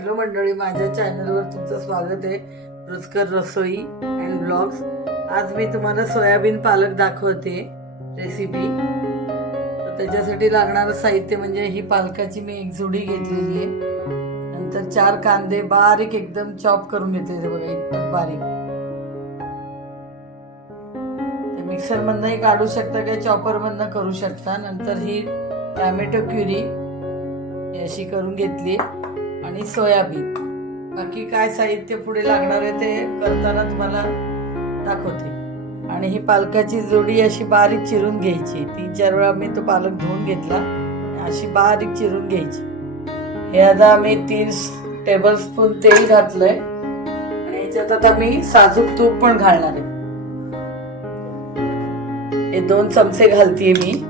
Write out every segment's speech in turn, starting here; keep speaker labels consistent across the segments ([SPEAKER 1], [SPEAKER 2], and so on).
[SPEAKER 1] Hello मंडळी माझ्या चॅनलवर तुमचं स्वागत आहे. रुचकर रसोई अँड ब्लॉग्स आज मी तुम्हाला सोयाबीन पालक दाखवते रेसिपी तर त्याच्यासाठी लागणारं साहित्य म्हणजे ही पालकाची मी एक जुडी घेतलेली आहे. नंतर चार कांदे बारीक एकदम चॉप करून घेतलेले बघा एकदम बारीक. मिक्सरमधनंही काढू शकता किंवा चॉपरमधनं करू शकता. नंतर ही टॅमॅटो क्युरी अशी करून घेतली आणि सोयाबीन. बाकी काय साहित्य पुढे लागणार आहे ते करताना तुम्हाला दाखवते. आणि ही पालकाची जोडी अशी बारीक चिरून घ्यायची. तीन चार वेळा मी तो पालक धुवून घेतला. अशी बारीक चिरून घ्यायची. हे आता आम्ही तीन टेबल स्पून तेल घातलंय. आणि याच्यात आता मी साजूक तूप पण घालणार आहे. हे दोन चमचे घालतीये मी.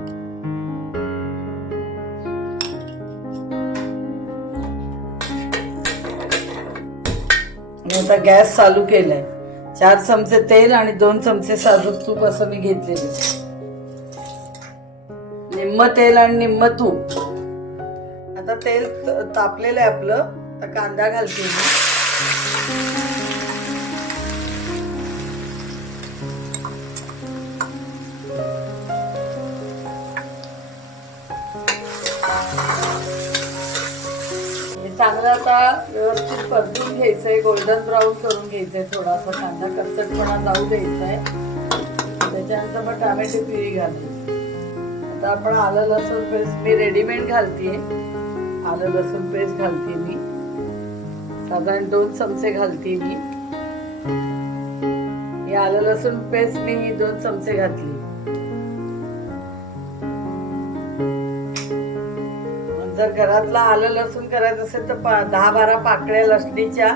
[SPEAKER 1] आता गॅस चालू केलाय. चार चमचे तेल आणि दोन चमचे साजूक तूप असं मी घेतलेले निम्म तेल आणि निम्म तूप. आता तेल तापलेलं आहे आपलं. आता कांदा घालते मी. चांगलं आता व्यवस्थित परतून घ्यायचंय गोल्डन ब्राऊन करून घ्यायचंय थोडासा कांदा कचटपणा जाऊ द्यायचा आहे त्याच्यानंतर मग टॅमॅटो प्युरी घालायची आता आपण आलं लसूण पेस्ट मी रेडीमेड घालतीये. आलं लसूण पेस्ट घालते मी. साधारण दोन चमचे घालते मी. आलं लसूण पेस्ट मी ही दोन चमचे घातली. जर घरातला आलं लसूण करायचं असेल तर पा- दहा बारा पाकळ्या लसणीच्या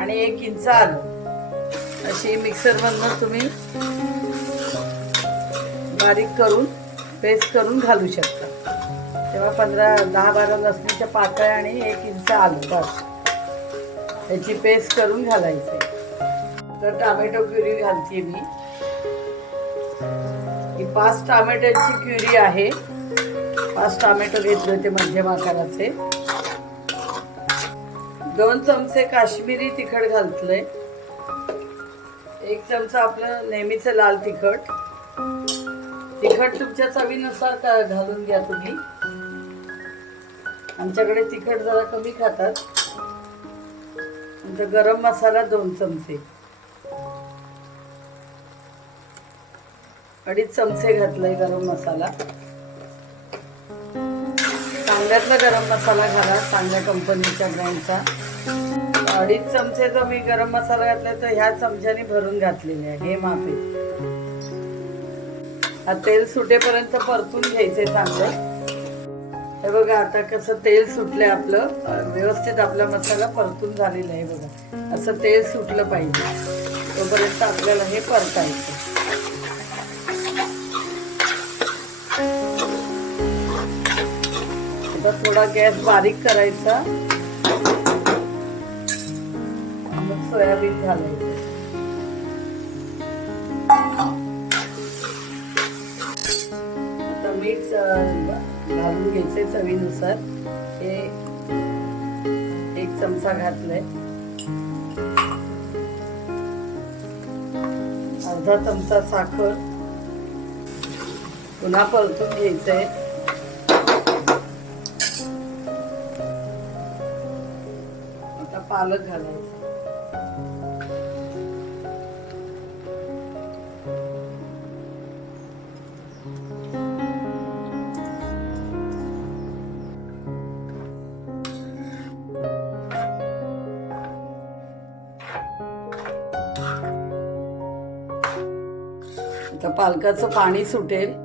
[SPEAKER 1] आणि एक इंच आलं. अशी मिक्सर मधनं तुम्ही बारीक करून पेस्ट करून घालू शकता. तेव्हा पंधरा दहा बारा लसणीच्या पाकळ्या आणि एक इंच आलं बस. त्याची पेस्ट करून घालायची. तर टोमॅटो प्युरी घालते मी. ही पाच टोमॅटोची प्युरी आहे. पाच टोमॅटो घेतले होते मध्यम आकाराचे. दोन चमचे काश्मीरी तिखट घालतले एक चमचा आपलं नेहमीचं लाल तिखट. तिखट तुमच्या चवीनुसार घालून घ्या तुम्ही. आमच्याकडे तिखट जरा कमी खातात. गरम मसाला दोन चमचे. अडीच चमचे घातलाय गरम मसाला. चांगल्यातला गरम मसाला घाला चांगल्या कंपनीच्या ब्रँडचा. अडीच चमचे जर मी गरम मसाला घातला तर ह्या चमच्याने भरून घातलेले आहे. हे माफी हा तेल सुटेपर्यंत परतून घ्यायचे चांगलं. हे बघा आता कसं तेल सुटलंय आपलं. व्यवस्थित आपला मसाला परतून झालेला आहे बघा. असं तेल सुटलं पाहिजे. तोपर्यंत आपल्याला हे परतायचं. आता थोडा गॅस बारीक करायचा. मग सोयाबीन घालायचं. आता मीठ घालून घ्यायचे चवीनुसार. हे एक चमचा घातलाय. अर्धा चमचा साखर. पुन्हा परतून घ्यायचंय. पालक घालायचा. आता पालकाचं पाणी सुटेल.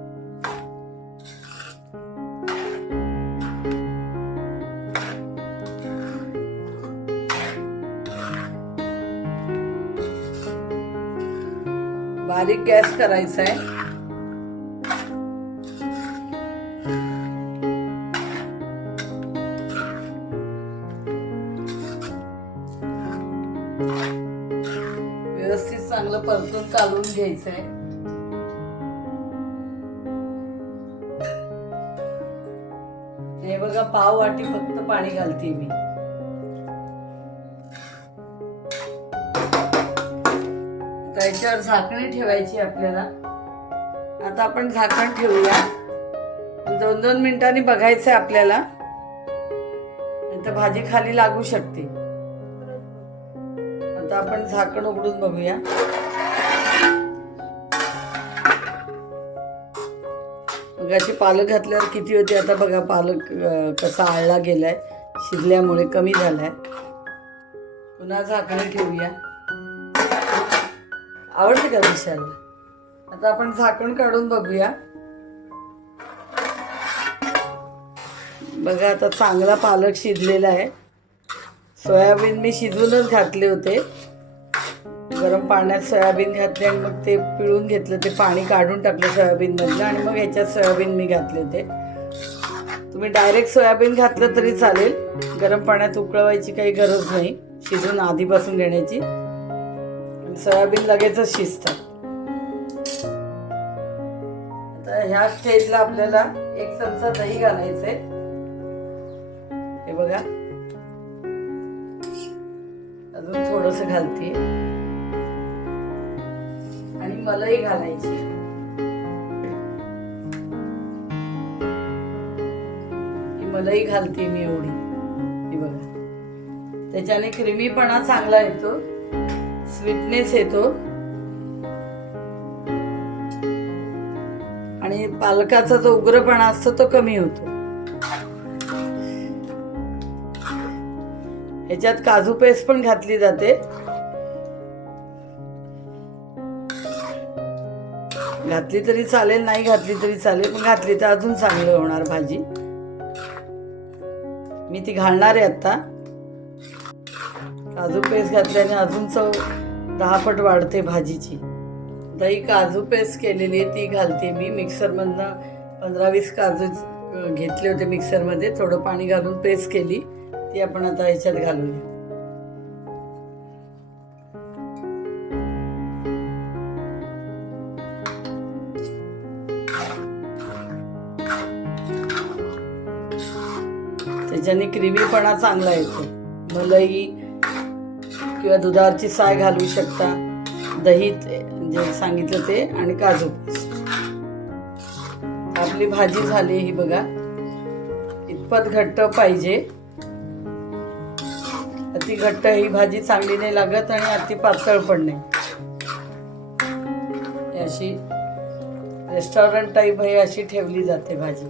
[SPEAKER 1] बारीक गॅस करायचा आहे व्यवस्थित चांगलं परतून काढून घ्यायचंय. हे बघा पाव वाटी फक्त पाणी घालते मी. याच्यावर झाकणी ठेवायची आपल्याला. आता आपण झाकण ठेवूया. दोन दोन मिनिटांनी बघायचं आहे आपल्याला. तर भाजी खाली लागू शकते. आता आपण झाकण उघडून बघूया. मग अशी पालक घातल्यावर किती होती आता बघा पालक कसा आळला गेलाय शिजल्यामुळे कमी झालाय. पुन्हा झाकण ठेवूया. आवडते का विशाल? आता आपण झाकण काढून बघूया. बघा आता चांगला पालक शिजलेला आहे. सोयाबीन मी शिजवूनच घातले होते. गरम पाण्यात सोयाबीन घातले आणि मग ते पिळून घेतलं. ते पाणी काढून टाकलं सोयाबीनमधलं आणि मग याच्यात सोयाबीन मी घातले होते. तुम्ही डायरेक्ट सोयाबीन घातलं तरी चालेल. गरम पाण्यात उकळवायची काही गरज नाही. शिजून आधीपासून घेण्याची. सोयाबीन लगेचच शिजतात ह्या स्टेजला आपल्याला एक चमचा दही घालायचंय. हे बघा. अजून थोडस घालते आणि मलई घालायची. ही घालते मी एवढी. ही बघा. त्याच्याने क्रिमीपणा चांगला येतो. स्वीटनेस येतो. आणि पालकाचा जो उग्रपणा असतो तो कमी होतो. ह्याच्यात काजू पेस्ट पण घातली जाते. घातली तरी चालेल नाही घातली तरी चालेल पण घातली तर अजून चांगलं होणार भाजी. मी ती घालणार आहे आता काजू पेस्ट घातल्याने अजून चव दहा पट वाढते भाजीची. दही काजू पेस्ट केलेली आहे ती घालते मी. मिक्सरमधनं पंधरा वीस काजू घेतले होते मिक्सरमध्ये. थोडं पाणी घालून पेस्ट केली. ती आपण आता ह्याच्यात घालूया. त्याच्याने क्रिमीपणा चांगला येतो. मलाई किंवा दुधावरची साय घालू शकता. दही ते- जे सांगितलं ते आणि काजू. आपली भाजी झाली ही बघा. इतपत घट्ट पाहिजे. अति घट्ट ही भाजी चांगली नाही लागत आणि अति पातळ पण नाही. अशी रेस्टॉरंट टाईप आहे अशी ठेवली जाते भाजी.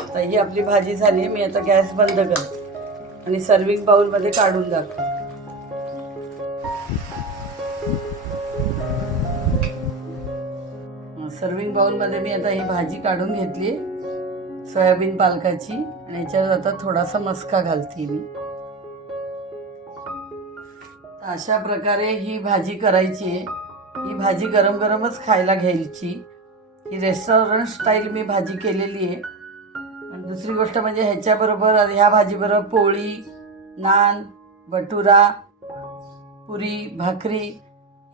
[SPEAKER 1] आता ही आपली भाजी झाली मी आता गॅस बंद करते. आणि सर्विंग बाउलमध्ये काढून दाखव. सर्विंग बाउलमध्ये मी आता ही भाजी काढून घेतली सोयाबीन पालकाची आणि याच्यावर आता थोडासा मस्का घालते मी. अशा प्रकारे ही भाजी करायची आहे. ही भाजी गरम गरमच खायला घ्यायची. ही रेस्टॉरंट स्टाईल मी भाजी केलेली आहे. दुसरी गोष्ट म्हणजे ह्याच्याबरोबर ह्या भाजीबरोबर पोळी नान भटुरा पुरी भाकरी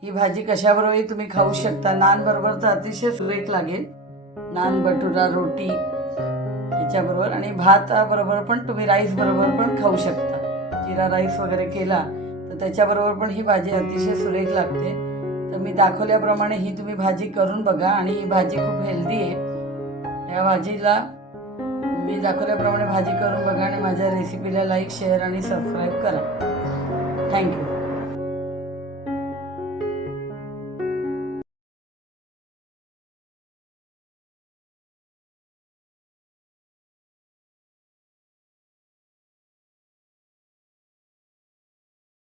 [SPEAKER 1] ही भाजी कशाबरोबरही तुम्ही खाऊ शकता. नानबरोबर तर अतिशय सुरेख लागेल. नान भटुरा रोटी ह्याच्याबरोबर आणि भाताबरोबर पण तुम्ही राईस बरोबर पण खाऊ शकता. जिरा राईस वगैरे केला तर त्याच्याबरोबर पण ही भाजी अतिशय सुरेख लागते. तर मी दाखवल्याप्रमाणे ही तुम्ही भाजी करून बघा आणि ही भाजी खूप हेल्दी आहे. या भाजीला मी दाखवल्याप्रमाणे भाजी करून बघा आणि माझ्या रेसिपीला लाईक शेअर आणि सबस्क्राईब करा. Thank you